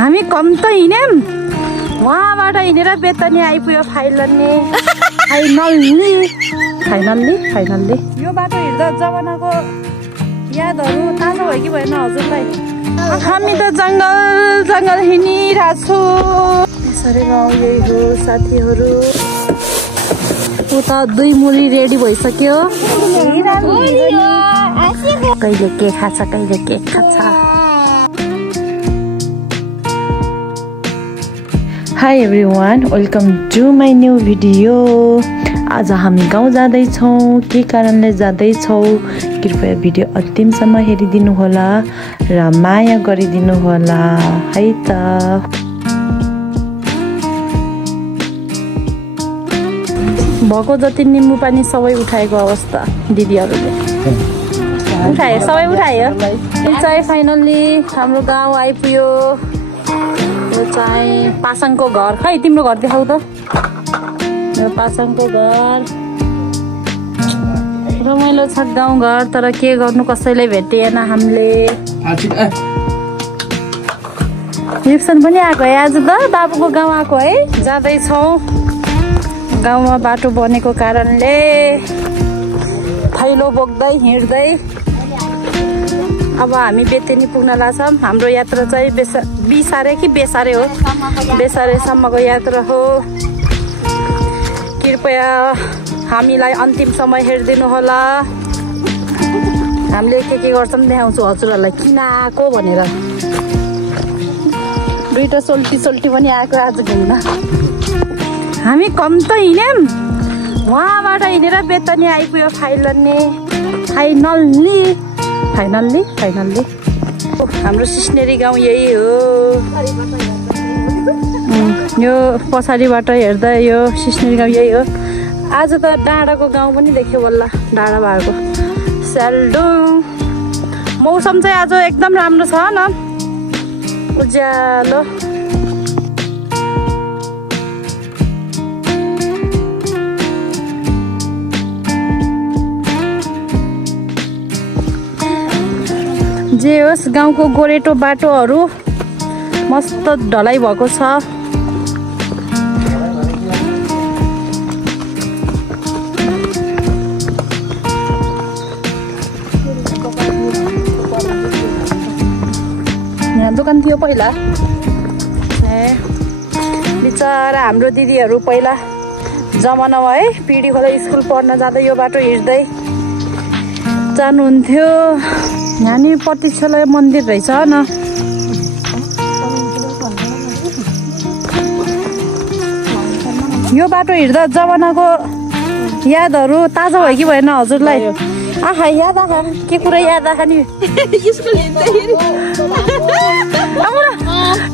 हामी कम त हिँड्यौं वहाँबाट हिँडेर बेतनी आइपुग्यो फाइनल्ली यो बाटो हिँड्दा जमानाको यादहरू ताजा भयो कि भएन हजुरलाई? हामी त जङ्गल हिँडिरहेको छु। यसरी गाउँ यही हो साथीहरू। उता 2 मुली रेडी भइसक्यो। कहिले के खाछ कहिले के खाछ। Hi everyone, welcome to my new video. आज हामी गाउँ जाँदैछौँ। के कारणले जाँदैछौँ कृपया भिडियो अन्तिमसम्म हेरिदिनु होला र माया गरिदिनु होला है त। भएको जति निम्बु पानी सबै उठाएको अवस्था दिदीहरूले उठायो, सबै उठायो। चाहिँ फाइनल्ली हाम्रो गाउँ आइपुग्यो। यो चाहिँ पासाङको घर। खै तिम्रो घर देखाउ त। यो पासाङको घर रमाइलो छ गाउँघर, तर के गर्नु कसैले भेटिएन हामीले। रिप्सन पनि आएको है आज त, बाबुको गाउँ आएको है। जाँदैछौँ गाउँमा बाटो बनेको कारणले थैलो बोक्दै हिँड्दै अब हामी बेतेनी पुग्न लाग्छौँ। हाम्रो यात्रा चाहिँ बिसारे कि बेसारे हो, बेसारेसम्मको यात्रा हो। कृपया हामीलाई अन्तिम समय हेरिदिनु होला। हामीले के गर्छौँ देखाउँछु हजुरहरूलाई किन आएको भनेर। दुईटा सोल्टी पनि आएको आज घुम्न। हामी कम त हिँड्यौं वहाँबाट हिँडेर बेतनी आइपुग्यो फाइनल्ली। हाम्रो सिस्नेरी गाउँ यही हो। यो पछाडिबाट हेर्दा यो सिस्नेरी गाउँ यही हो। आज त डाँडाको गाउँ पनि देख्यो बल्ल, डाँडा भएको स्यालडुङ। मौसम चाहिँ आज एकदम राम्रो छ न, उज्यालो। जे होस् गाउँको गोरेटो बाटोहरू मस्त ढलाइ भएको छ। यहाँ दोकान थियो पहिला। बिचरा हाम्रो दिदीहरू पहिला जमानामा है पिडी खोला स्कुल पढ्न जाँदा यो बाटो हिँड्दै जानुहुन्थ्यो। यहाँनिर प्रतीक्षालय मन्दिर रहेछ न। यो बाटो हिँड्दा जमानाको यादहरू ताजा भयो कि भएन हजुरलाई? आखा याद आखा के कुरा याद आखा नि।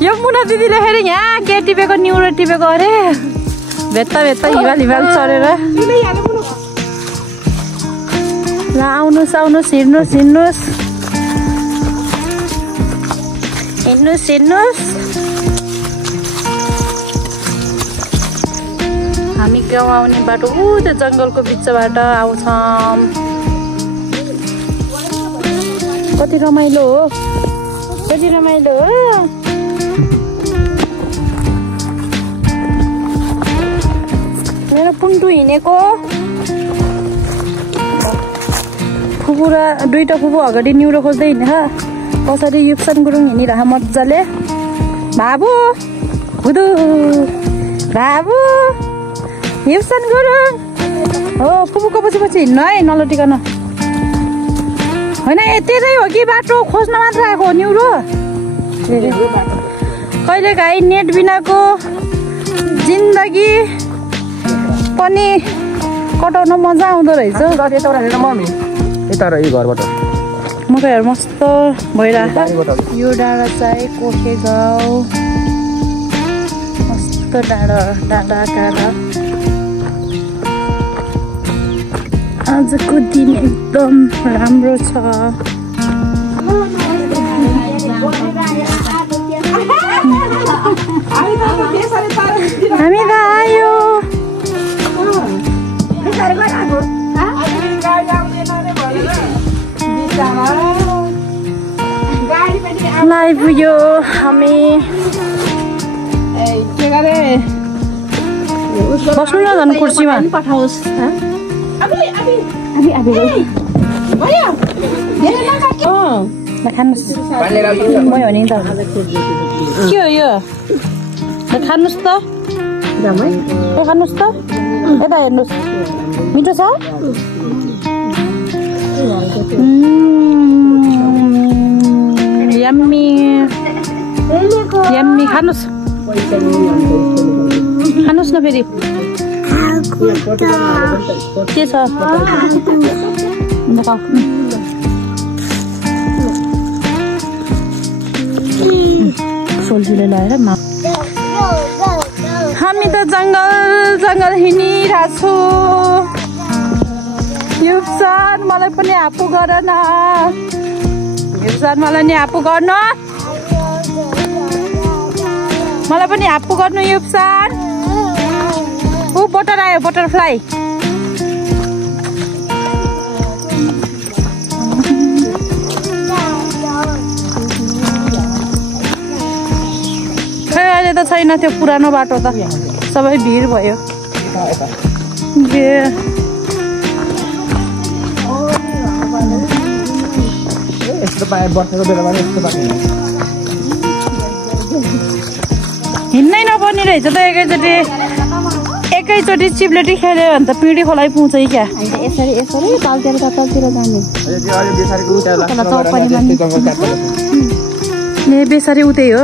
यो मुना दिदीले फेरि यहाँ के टिपेको न्युरो टिपेको अरे भेत्ता हिमाल चढेर। ल आउनुहोस् हिँड्नुहोस्। हामी गाउँ आउने बाटो त्यो जङ्गलको बिचबाट आउँछौँ। कति रमाइलो हो। मेरो पुन्टु हिँडेको फुपू र दुईटा फुपू अगाडि न्युरो खोज्दै हिँडेछ। पछाडि युक्सन गुरुङ हिँडिरह मजाले। बाबु युक्सन गुरुङ हो। फुपूको पछि हिँड्नु है नलटिकन। होइन यतै हो कि बाटो खोज्न मात्र आएको न्युरो। कहिलेकाहीँ नेट बिनाको जिन्दगी पनि कटाउन मजा आउँदो रहेछ। मकैहरू मस्त भइरहेको। यो डाँडा चाहिँ कोखे गाउँ। मस्त डाँडा। आजको दिन एकदम राम्रो छ। हामी त आयो। लाइभ यो हामी बस्नु न झन् कुर्सीमा पठाओस् खानुहोस् मै हो नि त के हो यो खानुहोस् त खानुहोस् त यता हेर्नुहोस् मिठो छ यम्मी यम्मी खानुहोस् खानुहोस् न फेरि के छ सोल्जीले लगाएर हामी त जङ्गल हिँडिरहेको छु युक्सन मलाई पनि आफू गर न युक्सन मलाई नि आफू गर्नु मलाई पनि आफू गर्नु युक्सन ऊ बटर आयो बटरफ्लाई अहिले त छैन त्यो पुरानो बाटो त सबै भिड भयो हिँड्नै नपर्ने रहेछ त एकैचोटि चिप्लेटी खेल्यो भने त पिँढी खोलाइ पुग्छ क्या यसरी तलतिर तलतिर जाने ए बेसारी उतै हो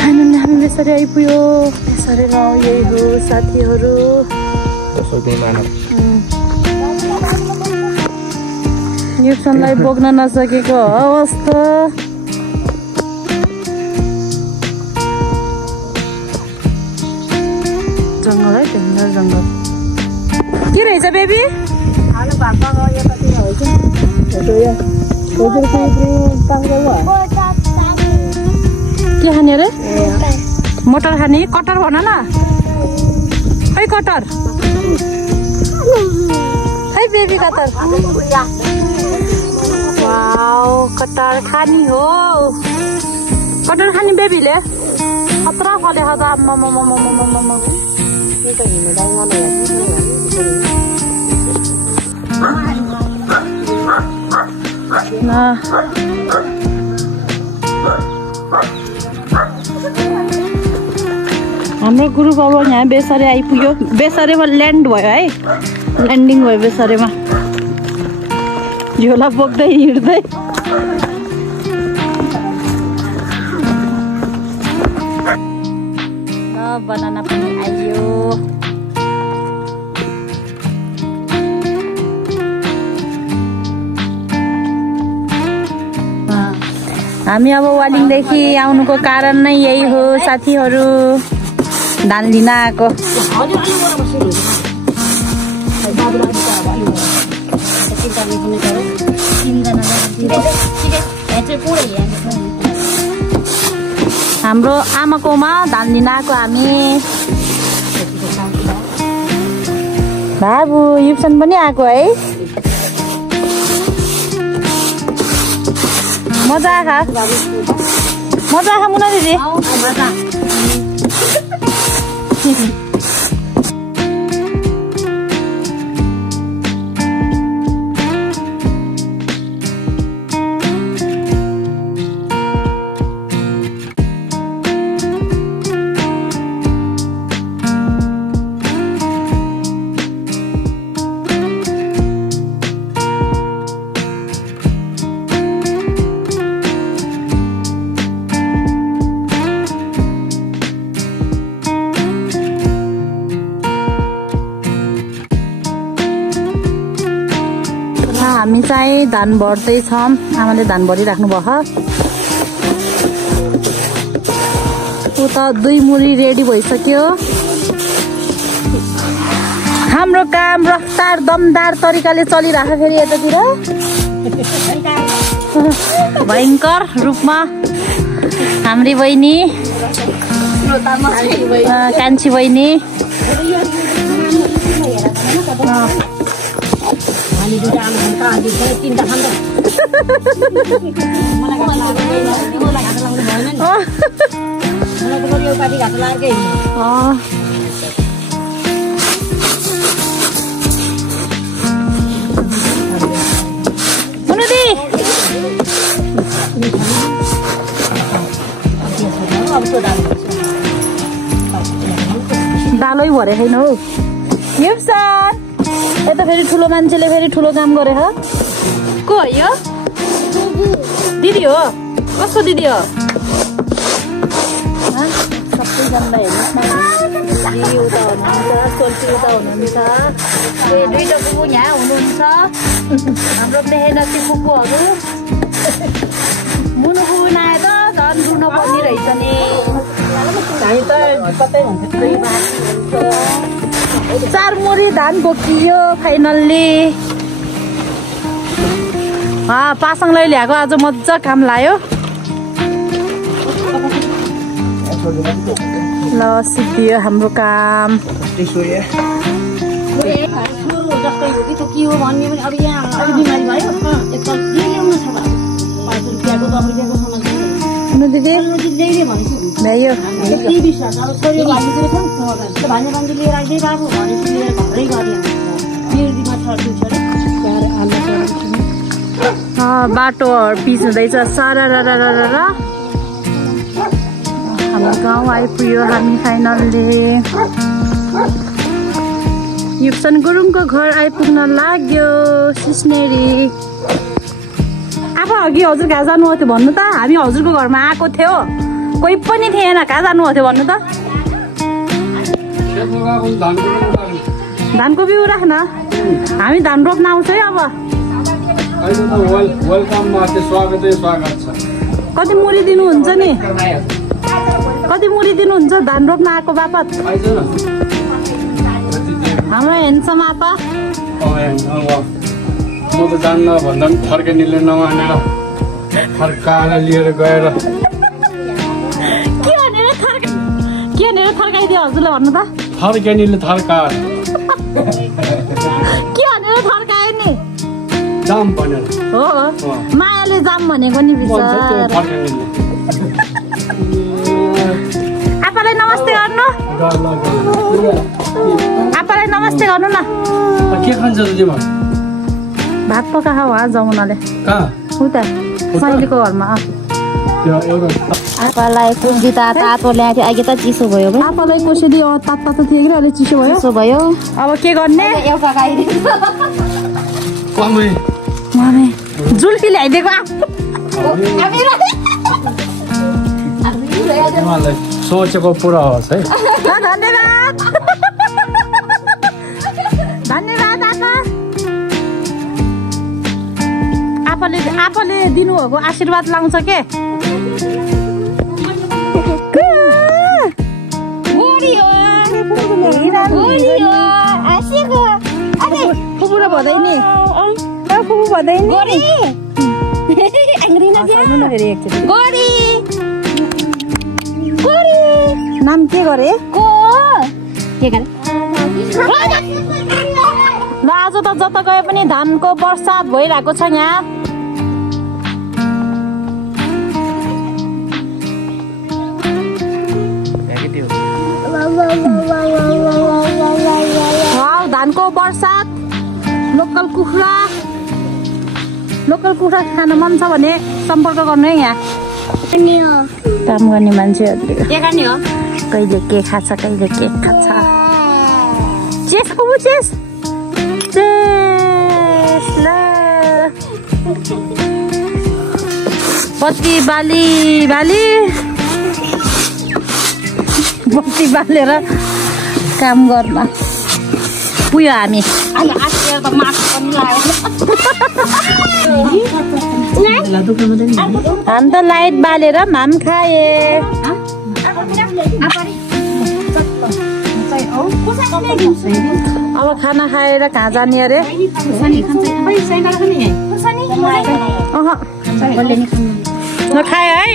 फाइनली हामी बेसारी आइपुग्यो बेसारी गाउँ यही हो साथीहरू युक्सनलाई बोक्न नसकेको अवस्था जङ्गल है डेन्जर जङ्गल के रहेछ बेबी के खाने रे मटर खाने कटर भन न खै कटर खै बेबी कटर वाउ कटर खानी हो कटर खाने बेबीले खतरा फले खा हाम्रो गुरु बाबा यहाँ बेसारे आइपुग्यो बेसारेमा ल्यान्ड भयो है ल्यान्डिङ भयो बेसारेमा झोला बोक्दै हिँड्दै बनाना पनि आइयो हामी अब वालिङदेखि आउनुको कारण नै यही हो साथीहरू धान लिन आएको हाम्रो आमाकोमा धान लिन आएको हामी बाबु युक्सन पनि आएको है मजा आखा मुना दिदी हामी चाहिँ धान भर्दैछौँ आमाले धान भरिराख्नु भयो उता 2 मुरी रेडी भइसक्यो हाम्रो काम रफ्तार दमदार तरिकाले चलिरहेको फेरि यतातिर भयंकर रूपमा हाम्री बहिनी कान्छी बहिनी पाटी घाट लाग्दै दालै भरे छैन हौ यता फेरि ठुलो मान्छेले फेरि ठुलो काम गरे हो को हो यो दिदी हो कसको दिदी हो सबैजनालाई हेर्नुहोस् न उता हुनुहुन्छ सोल्टी उता हुनुहुन्छ दुईटा फुपू यहाँ हुनुहुन्छ हाम्रो मेहनती फुपूहरू मुनु फुपू नआए त झन् रुन पर्ने रहेछ नि हामी त कतै हुन्छ 4 मुरी धान बोकियो फाइनल्ली पासाङलाई ल्याएको आज मजा काम लाग्यो ल सिद्धियो हाम्रो काम बाटो पिच हुँदैछ सारा हाम्रो गाउँ आइपुग्यो हामी फाइनल्ली युक्सन गुरुङको घर आइपुग्न लाग्यो सिस्नेरी आफू अघि हजुर कहाँ जानुभएको थियो भन्नु त हामी हजुरको घरमा आएको थियो कोही पनि थिएन कहाँ जानुभएको थियो भन्नु त धानको बिउ राख्न हामी धान रोप्न आउँछ है अब कति मुरी दिनुहुन्छ नि कति मुरी दिनुहुन्छ धान रोप्न आएको बापत हाम्रो हेन्सम आपा म त जान्न भन्दा पनि फर्केनीले नमानेर फर्काएर लिएर गएर के भनेर थर्काइदियो हजुरले भन्नु त फर्केनीले थर्काएर के भनेर थर्कायो नि जाम भनेर हो मायाले जाम भनेको नि बिचार आपालाई नमस्ते गर्नु आपालाई नमस्ते गर्नु न के खान्छ त तिम्रो भात पकाएको हो जमुनाले उता सैलीको घरमा आपालाई कोसी तातो ल्याएको थियो अहिले त चिसो भयो आपालाई कोसेली तातो थियो कि अहिले चिसो भयो अब के गर्ने एउटा गाई जुल्फी ल्याइदिएको सोचेको पुरा होस् है धन्यवाद धन्यवाद आपाले दिनुभएको आशीर्वाद लाउँछ के फुपू र भदैनी फुपू भदैनी नाम के गरे ल आज त जता गए पनि धानको बर्सात भइरहेको छ यहाँ धानको बर्सात लोकल कुखुरा खान मन छ भने सम्पर्क गर्नु है यहाँ काम गर्ने मान्छेहरूले कहिले के खान्छ कहिले के खान्छ चेस फुपू चेस बत्ती बालेर काम गर्न पुग्यो हामी हामी त लाइट बालेर माम खाए अब खाना खाएर कहाँ जाने अरे नखायो है